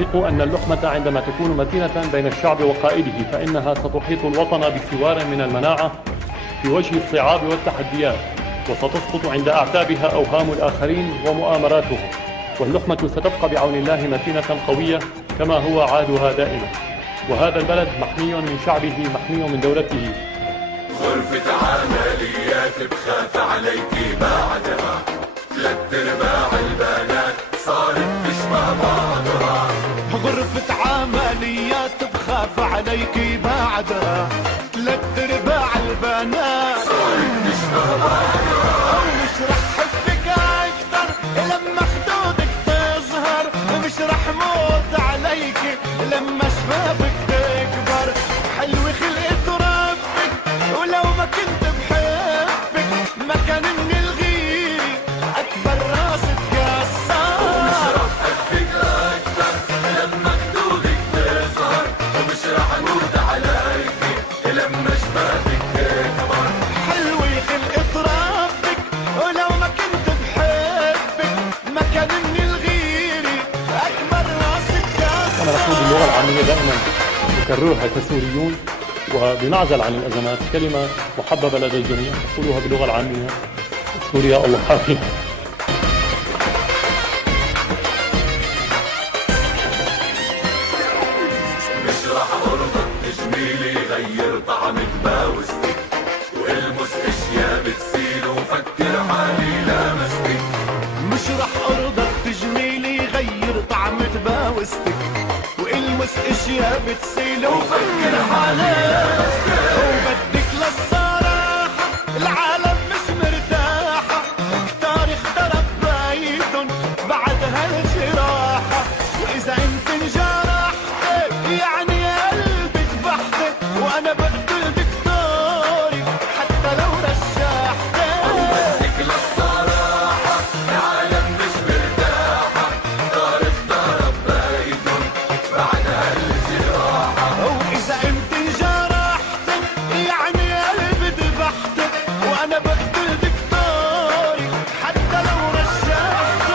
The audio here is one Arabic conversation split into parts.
يوافق أن اللحمة عندما تكون متينة بين الشعب وقائده فإنها ستحيط الوطن بسوار من المناعة في وجه الصعاب والتحديات، وستسقط عند أعتابها أوهام الآخرين ومؤامراتهم، واللحمة ستبقى بعون الله متينة قوية كما هو عادها دائما. وهذا البلد محمي من شعبه، محمي من دولته. غرفة عمليات بخاف عليكي بعدها، 3/4 البنات صارت تشبه بعضها. غرفة عمليات بخاف عليكي بعدها، 3/4 البنات صارت تشبه بعضها. مش رح حبك اكتر لما خدودك تظهر، مش رح موت عليكي لما شبابك تكبر. حلوة خلقة ربك ولو ما كنت بحبك، ما كان من الغيري اكبر راس تكسر. ومش رح حبك اكتر لما خدودك تظهر، ومش رح اموت عليكي لما شبابك تكبر. حلوة خلقة ربك ولو ما كنت بحبك، ما كان من الغيري اكبر راس تكسر. كما نقول باللغة العامية دائما نكررها كسوريون وبنعزل عن الأزمات، كلمة محببة لدى الجميع نقولها باللغة العامية: سوريا الله حافظ. مش رح ارضى تجميلي غير طعم تباوستك، والمس اشياء بتسيل وفكر حالي لامستك. مش رح ارضى بتجميلي غير طعم تباوستك، والمس اشياء بتسيل وفكر حالي. وبدك للصراحة العالم مش مرتاحة، كتار اخترب بايدن بعد هالجراحة. واذا انت انجرحت يعني قلبي ذبحت، وانا بقتل دكتوري حتى لو رشحت. بدك للصراحة العالم مش مرتاحة، كتار اخترب بايدن بعد هالجراحة. وإذا أنت انجرحت يعني قلبي ذبحت، وأنا بقتل دكتوري حتى لو رشحت.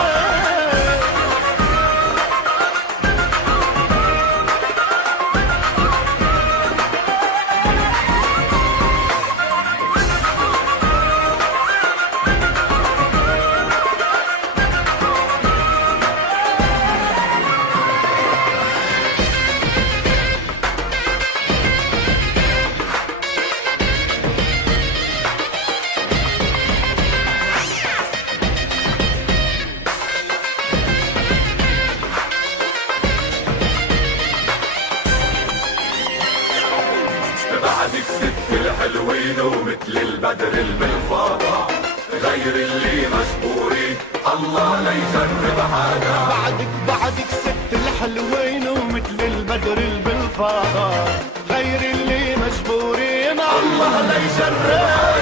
بعدك ست الحلوين ومثل البدر بالفاضة، غير اللي مجبورين الله لا يجرب حدا. بعدك ست الحلوين ومثل البدر بالفاضة، غير اللي مجبورين الله لا يجرب.